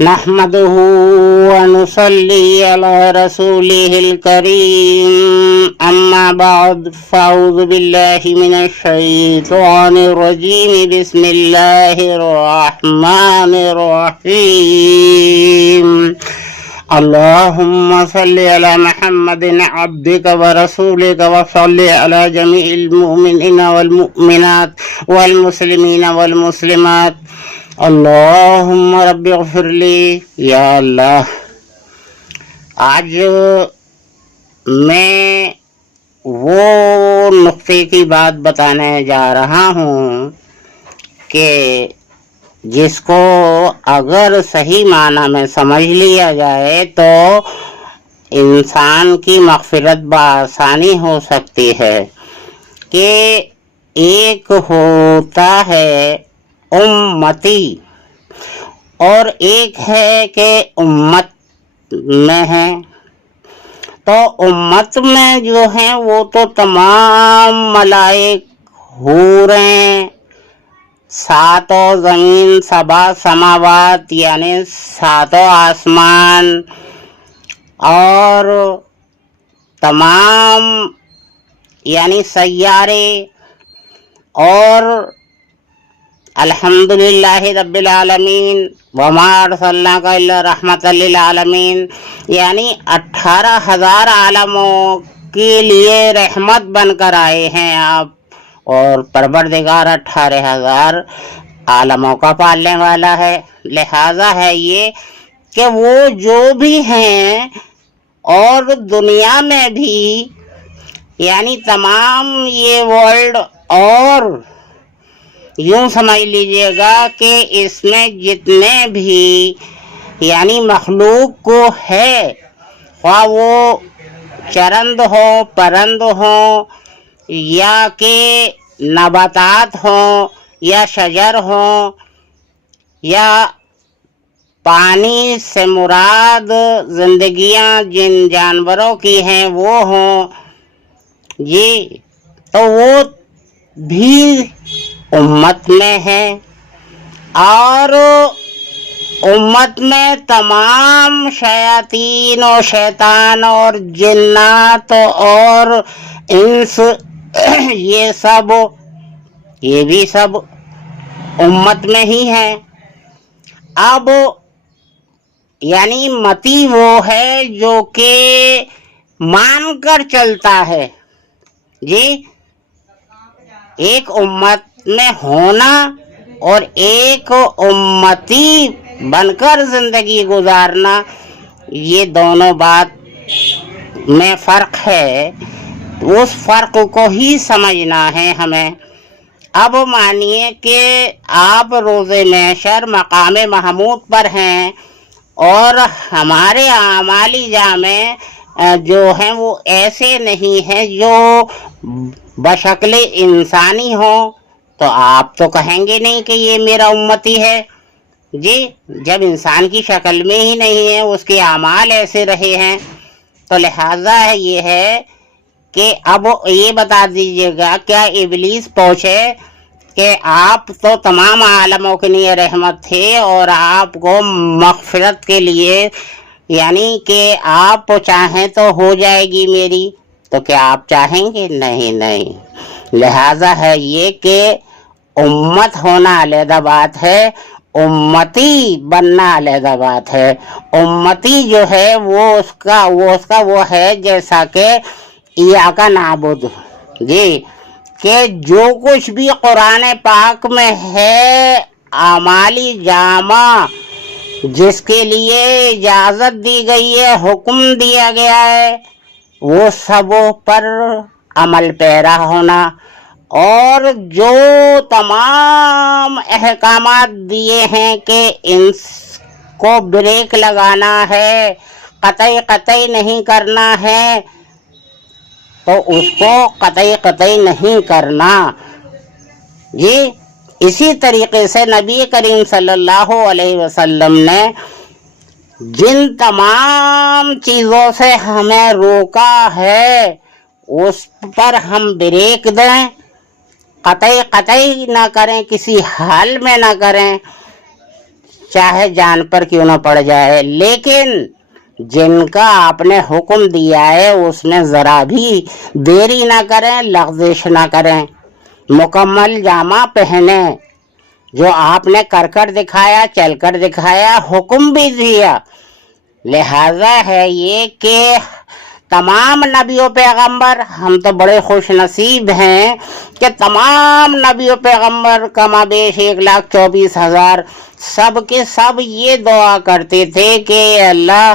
نحمده ونصلي على رسوله الكريم أما بعد فأعوذ بالله من الشيطان الرجيم بسم الله الرحمن الرحيم اللهم صل على محمد عبدك ورسولك وصل على جميع المؤمنين والمؤمنات والمسلمين والمسلمات اللهم رب اغفر لی یا اللہ۔ آج میں وہ نقطے کی بات بتانے جا رہا ہوں کہ جس کو اگر صحیح معنی میں سمجھ لیا جائے تو انسان کی مغفرت بآسانی ہو سکتی ہے، کہ ایک ہوتا ہے امتی اور ایک ہے کہ امت میں ہے۔ تو امت میں جو ہیں وہ تو تمام ملائک، حوریں، ساتوں زمین، سبع سماوات یعنی ساتوں آسمان، اور تمام یعنی سیارے، اور الحمدللہ رب العالمین وما ارسلناک الا رحمۃ للعالمین، یعنی 18,000 عالموں کے لیے رحمت بن کر آئے ہیں آپ، اور پروردگار 18,000 عالموں کا پالنے والا ہے۔ لہذا ہے یہ کہ وہ جو بھی ہیں اور دنیا میں بھی یعنی تمام یہ ورلڈ، اور یوں سمجھ لیجئے گا کہ اس میں جتنے بھی یعنی مخلوق کو ہے، خواہ وہ چرند ہو، پرند ہوں، یا کہ نباتات ہوں، یا شجر ہوں، یا پانی سے مراد زندگیاں جن جانوروں کی ہیں وہ ہوں جی، تو وہ بھی امت میں ہے۔ اور امت میں تمام شیاطین و شیطان اور جنات اور انس یہ بھی سب امت میں ہی ہیں۔ اب یعنی متی وہ ہے جو کہ مان کر چلتا ہے جی، ایک امت میں ہونا اور ایک امتی بن کر زندگی گزارنا، یہ دونوں بات میں فرق ہے، اس فرق کو ہی سمجھنا ہے ہمیں۔ اب مانیے کہ آپ روز محشر مقام محمود پر ہیں، اور ہمارے اعمالی جامع جو ہیں وہ ایسے نہیں ہیں جو بشکل انسانی ہوں، تو آپ تو کہیں گے نہیں کہ یہ میرا امتی ہے جی، جب انسان کی شکل میں ہی نہیں ہے، اس کے اعمال ایسے رہے ہیں۔ تو لہذا یہ ہے کہ اب یہ بتا دیجئے گا، کیا ابلیس پوچھے کہ آپ تو تمام عالموں کے لیے رحمت تھے اور آپ کو مغفرت کے لیے یعنی کہ آپ چاہیں تو ہو جائے گی میری، تو کیا آپ چاہیں گے؟ نہیں نہیں۔ لہذا ہے یہ کہ امت ہونا علیحدہ بات ہے، امتی بننا علیحدہ بات ہے۔ امتی جو ہے وہ اس کا وہ ہے جیسا کہ ایاک نعبد جی، کہ جو کچھ بھی قرآن پاک میں ہے اعمالی جامع جس کے لیے اجازت دی گئی ہے، حکم دیا گیا ہے، وہ سب پر عمل پیرا ہونا، اور جو تمام احکامات دیے ہیں کہ ان کو بریک لگانا ہے، قطعی نہیں کرنا ہے، تو اس کو قطعی نہیں کرنا جی۔ اسی طریقے سے نبی کریم صلی اللہ علیہ وسلم نے جن تمام چیزوں سے ہمیں روکا ہے اس پر ہم بریک دیں، قطعی نہ کریں، کسی حال میں نہ کریں، چاہے جان پر کیوں نہ پڑ جائے، لیکن جن کا آپ نے حکم دیا ہے اس میں ذرا بھی دیری نہ کریں، لغزش نہ کریں، مکمل جامہ پہنیں، جو آپ نے کر دکھایا، چل کر دکھایا، حکم بھی دیا۔ لہذا ہے یہ کہ تمام نبی و پیغمبر، ہم تو بڑے خوش نصیب ہیں کہ تمام نبی و پیغمبر کما بیش 1,24,000 سب کے سب یہ دعا کرتے تھے کہ اللہ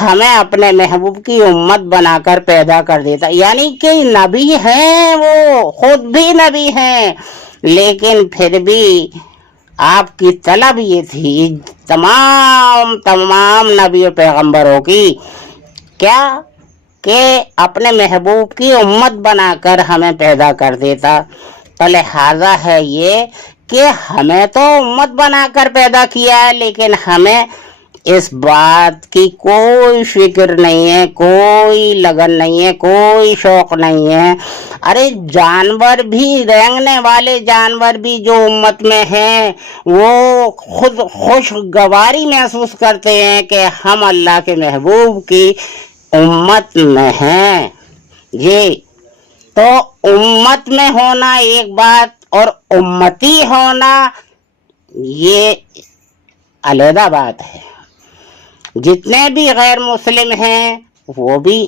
ہمیں اپنے محبوب کی امت بنا کر پیدا کر دیتا، یعنی کہ نبی ہیں، وہ خود بھی نبی ہیں، لیکن پھر بھی آپ کی طلب یہ تھی تمام نبی و پیغمبروں کی، کیا کہ اپنے محبوب کی امت بنا کر ہمیں پیدا کر دیتا۔ تو لہذا ہے یہ کہ ہمیں تو امت بنا کر پیدا کیا ہے، لیکن ہمیں اس بات کی کوئی فکر نہیں ہے، کوئی لگن نہیں ہے، کوئی شوق نہیں ہے۔ ارے جانور بھی، رینگنے والے جانور بھی جو امت میں ہیں، وہ خود خوشگواری محسوس کرتے ہیں کہ ہم اللہ کے محبوب کی امت میں ہیں۔ جی تو امت میں ہونا ایک بات اور امتی ہونا یہ علیحدہ بات ہے۔ جتنے بھی غیر مسلم ہیں وہ بھی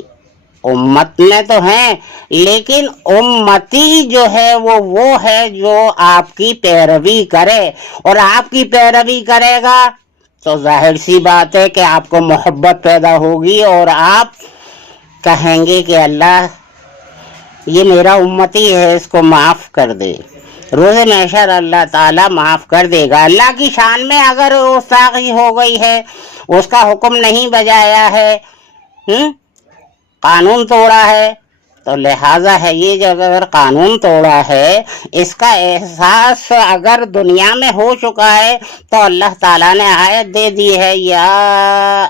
امت میں تو ہیں، لیکن امتی جو ہے وہ ہے جو آپ کی پیروی کرے، اور آپ کی پیروی کرے گا تو ظاہر سی بات ہے کہ آپ کو محبت پیدا ہوگی، اور آپ کہیں گے کہ اللہ یہ میرا امتی ہے، اس کو معاف کر دے۔ روز محشر اللہ تعالیٰ معاف کر دے گا۔ اللہ کی شان میں اگر گستاخی ہو گئی ہے، اس کا حکم نہیں بجایا ہے، قانون توڑا ہے، تو لہٰذا ہے یہ جو اگر قانون توڑا ہے، اس کا احساس اگر دنیا میں ہو چکا ہے تو اللہ تعالیٰ نے آیت دے دی ہے، یا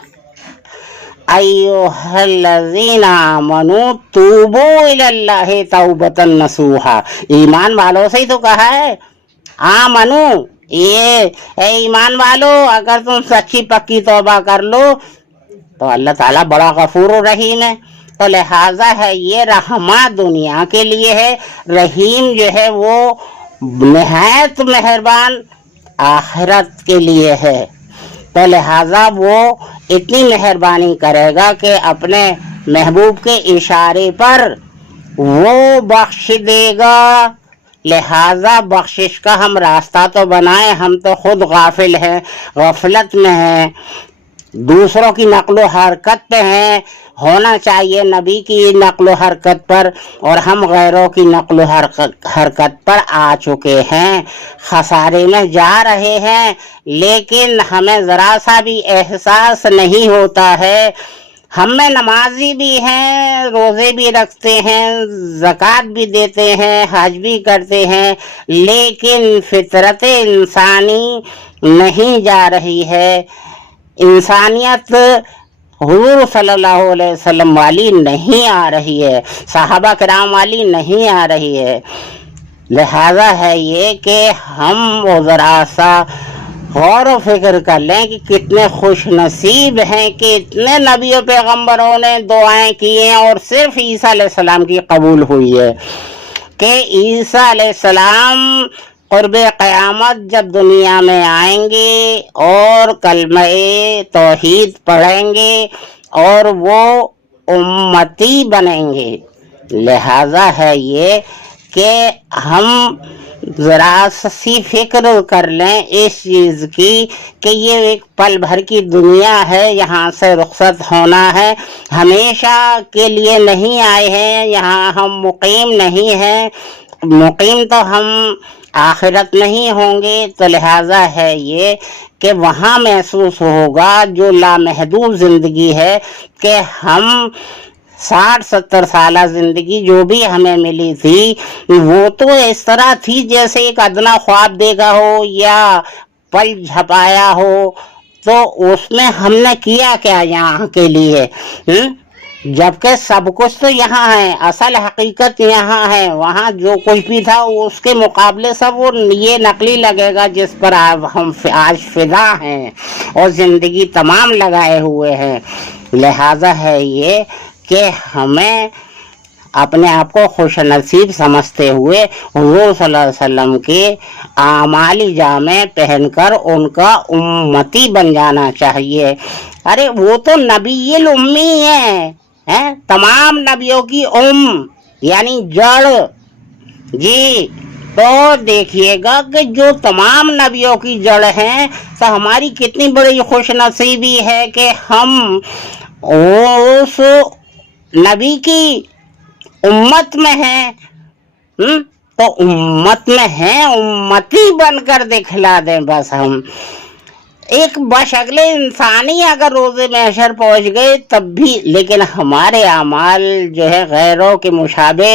ایھا الذین آمنوا توبوا الی اللہ توبۃ نصوحا۔ ایمان والوں سے ہی تو کہا ہے، آمنو، یہ اے ایمان والو اگر تم سچی پکی توبہ کر لو تو اللہ تعالیٰ بڑا غفور و رحیم ہے۔ تو لہٰذا ہے یہ رحمہ دنیا کے لیے ہے، رحیم جو ہے وہ نہایت مہربان آخرت کے لیے ہے۔ تو لہٰذا وہ اتنی مہربانی کرے گا کہ اپنے محبوب کے اشارے پر وہ بخش دے گا۔ لہٰذا بخشش کا ہم راستہ تو بنائیں، ہم تو خود غافل ہیں، غفلت میں ہیں، دوسروں کی نقل و حرکت پہ ہیں، ہونا چاہیے نبی کی نقل و حرکت پر، اور ہم غیروں کی نقل و حرکت پر آ چکے ہیں، خسارے میں جا رہے ہیں، لیکن ہمیں ذرا سا بھی احساس نہیں ہوتا ہے۔ ہم میں نمازی بھی ہیں، روزے بھی رکھتے ہیں، زکوٰۃ بھی دیتے ہیں، حج بھی کرتے ہیں، لیکن فطرت انسانی نہیں جا رہی ہے، انسانیت حضور صلی اللہ علیہ وسلم والی نہیں آ رہی ہے، صحابہ کرام والی نہیں آ رہی ہے۔ لہذا ہے یہ کہ ہم ذرا سا غور و فکر کر لیں کہ کتنے خوش نصیب ہیں کہ اتنے نبی و پیغمبروں نے دعائیں کی ہیں اور صرف عیسیٰ علیہ السلام کی قبول ہوئی ہے، کہ عیسیٰ علیہ السلام قرب قیامت جب دنیا میں آئیں گے اور کلمہ توحید پڑھیں گے اور وہ امتی بنیں گے۔ لہذا ہے یہ کہ ہم ذرا سی فکر کر لیں اس چیز کی کہ یہ ایک پل بھر کی دنیا ہے، یہاں سے رخصت ہونا ہے، ہمیشہ کے لیے نہیں آئے ہیں، یہاں ہم مقیم نہیں ہیں، مقیم تو ہم آخرت نہیں ہوں گے۔ تو لہٰذا ہے یہ کہ وہاں محسوس ہوگا جو لامحدود زندگی ہے، کہ ہم 60-70 سالہ زندگی جو بھی ہمیں ملی تھی وہ تو اس طرح تھی جیسے ایک ادنا خواب دیکھا ہو یا پل جھپایا ہو، تو اس میں ہم نے کیا کیا یہاں کے لیے، جبکہ سب کچھ تو یہاں ہے، اصل حقیقت یہاں ہے، وہاں جو کچھ بھی تھا اس کے مقابلے سب وہ یہ نقلی لگے گا جس پر ہم آج فدا ہیں اور زندگی تمام لگائے ہوئے ہیں۔ لہذا ہے یہ کہ ہمیں اپنے آپ کو خوش نصیب سمجھتے ہوئے حضور صلی اللہ علیہ وسلم کے اعمالی جامے پہن کر ان کا امتی بن جانا چاہیے۔ ارے وہ تو نبی الامی ہے، تمام نبیوں کی یعنی جڑ، جی تو دیکھیے گا کہ جو تمام نبیوں کی جڑ ہیں تو ہماری کتنی بڑی خوش نصیبی ہے کہ ہم اس نبی کی امت میں ہیں، تو امت میں ہیں، امتی بن کر دکھلا دیں بس ہم۔ ایک بشکل انسانی اگر روز محشر پہنچ گئے تب بھی، لیکن ہمارے اعمال جو ہے غیروں کے مشابہ،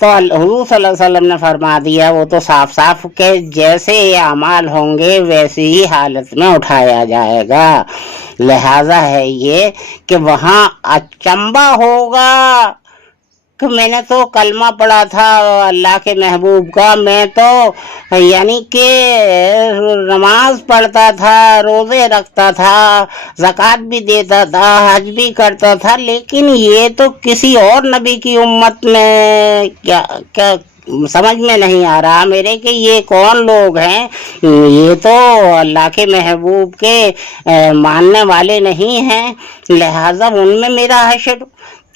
تو حضور صلی اللہ علیہ وسلم نے فرما دیا وہ تو صاف صاف کہ جیسے اعمال ہوں گے ویسی ہی حالت میں اٹھایا جائے گا۔ لہذا ہے یہ کہ وہاں اچنبھا ہوگا کہ میں نے تو کلمہ پڑھا تھا اللہ کے محبوب کا، میں تو یعنی کہ نماز پڑھتا تھا، روزے رکھتا تھا، زکوٰۃ بھی دیتا تھا، حج بھی کرتا تھا، لیکن یہ تو کسی اور نبی کی امت میں کیا سمجھ میں نہیں آ رہا میرے کہ یہ کون لوگ ہیں، یہ تو اللہ کے محبوب کے ماننے والے نہیں ہیں، لہٰذا ان میں میرا حشر،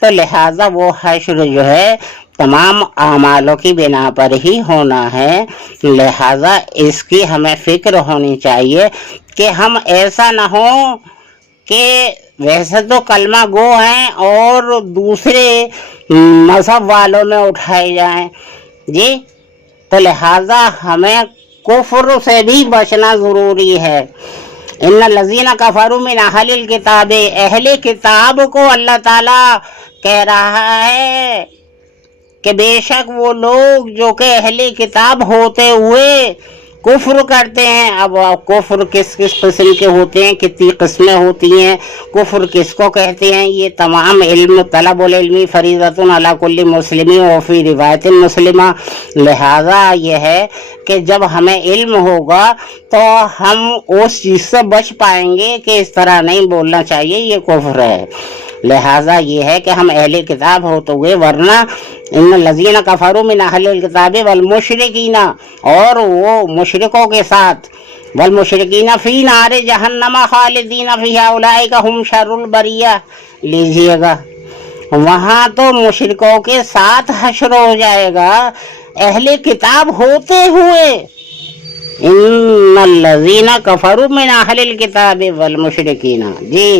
تو لہٰذا وہ حشر جو ہے تمام اعمالوں کی بنا پر ہی ہونا ہے۔ لہٰذا اس کی ہمیں فکر ہونی چاہیے کہ ہم ایسا نہ ہو کہ ویسے تو کلمہ گو ہیں اور دوسرے مذہب والوں میں اٹھائے جائیں، جی تو لہٰذا ہمیں کفر سے بھی بچنا ضروری ہے۔ ان الذین کفروا من اہل الکتاب، اہل کتاب کو اللہ تعالیٰ کہہ رہا ہے کہ بے شک وہ لوگ جو کہ اہل کتاب ہوتے ہوئے کفر کرتے ہیں۔ اب کفر کس کس قسم کے ہوتے ہیں، کتنی قسمیں ہوتی ہیں، کفر کس کو کہتے ہیں، یہ تمام علم طلب العلم فریضۃ علی کل مسلم وفی روایت مسلمہ۔ لہذا یہ ہے کہ جب ہمیں علم ہوگا تو ہم اس چیز سے بچ پائیں گے کہ اس طرح نہیں بولنا چاہیے، یہ کفر ہے۔ لہذا یہ ہے کہ ہم اہل کتاب ہوتے ہوئے، ورنہ ان الذین کفروا من اہل الکتاب والمشرکین، اور وہ مشرکوں کے ساتھ، والمشرکین فی نار جہنم خالدین فیہا اولئک ہم شر البریہ، لیجئے گا وہاں تو مشرکوں کے ساتھ حشر ہو جائے گا اہل کتاب ہوتے ہوئے۔ ان الذین کفروا من اہل الکتاب والمشرکین، جی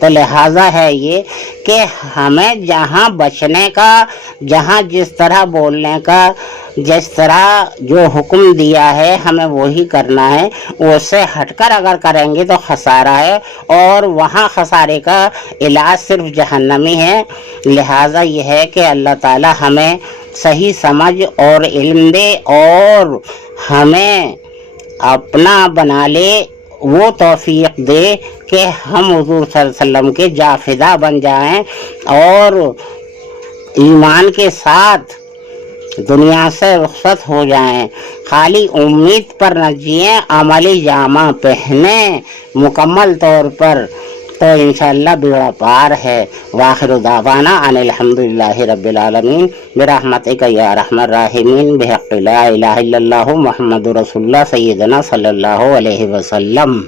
تو لہٰذا ہے یہ کہ ہمیں جہاں بچنے کا، جہاں جس طرح بولنے کا، جس طرح جو حکم دیا ہے ہمیں وہی کرنا ہے، اس سے ہٹ کر اگر کریں گے تو خسارہ ہے، اور وہاں خسارے کا علاج صرف جہنمی ہے۔ لہٰذا یہ ہے کہ اللہ تعالی ہمیں صحیح سمجھ اور علم دے اور ہمیں اپنا بنا لے، وہ توفیق دے کہ ہم حضور صلی اللہ علیہ وسلم کے جافدہ بن جائیں اور ایمان کے ساتھ دنیا سے رخصت ہو جائیں، خالی امید پر نہ جئیں، عملی جامہ پہنیں مکمل طور پر، تو انشاءاللہ بیڑا پار ہے۔ وآخر دعوانا ان الحمدللہ رب العالمین برحمتک یا ارحم الراحمین بحق لا الہ الا اللہ محمد رسول اللہ سیدنا صلی اللہ علیہ وسلم۔